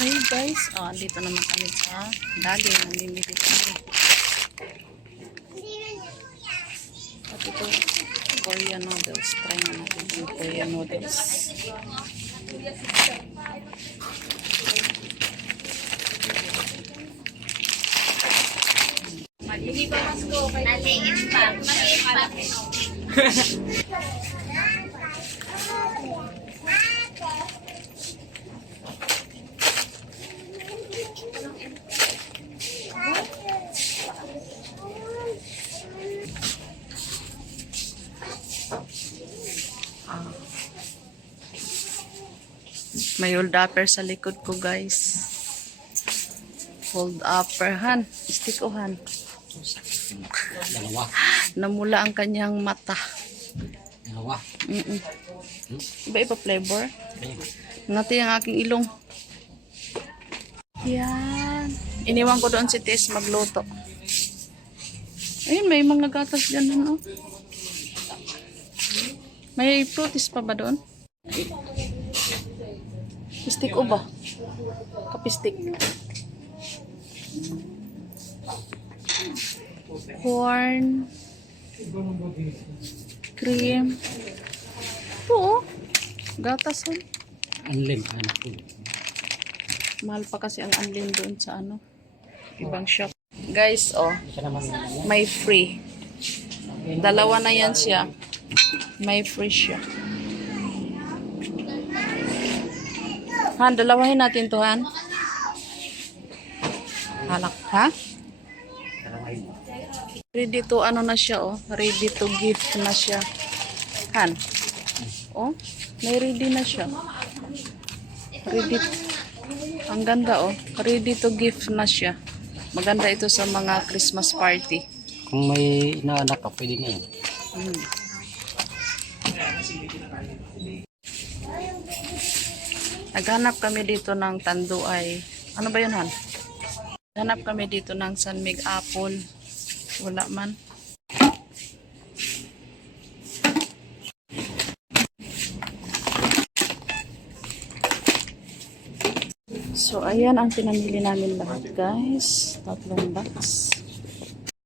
Hey guys, dito naman kami sa Dali. Namimili kami. At ito, Korean noodles. Try na natin yung Korean noodles. Maliit pa. Maliit pa. May hold upper sa likod ko guys. Hold upper han. Stick o han. Dalawa. Namula ang kanyang mata. Dalawa. Iba-iba flavor. Ngati ang aking ilong. Yan. Iniwan ko doon si Tess magluto. Ayun, may mga gatas dyan. Oh. May fruities pa ba doon? Pistik o ba? Kapistik. Corn. Cream. Oo. Gatas yun. Anlim. Anak ko. Mahal pa kasi ang anlin doon sa ano. Ibang shop. Guys, Isa naman. may free. Dalawa na yan siya. May free siya. Han, dalawahin natin to, Han. Halak, ha? Ready to, ano na siya, ready to gift na siya. Han. May ready na siya. Ready. Ang ganda, ready to gift na siya. Maganda ito sa mga Christmas party. Kung may inaanak ka, pwede na yan. Naghanap kami dito ng tanduay. Ano ba yun, Han? Naghanap kami dito ng Sanmig Apple. Wala man. So, ayan ang pinamili namin lahat, guys. 3 box.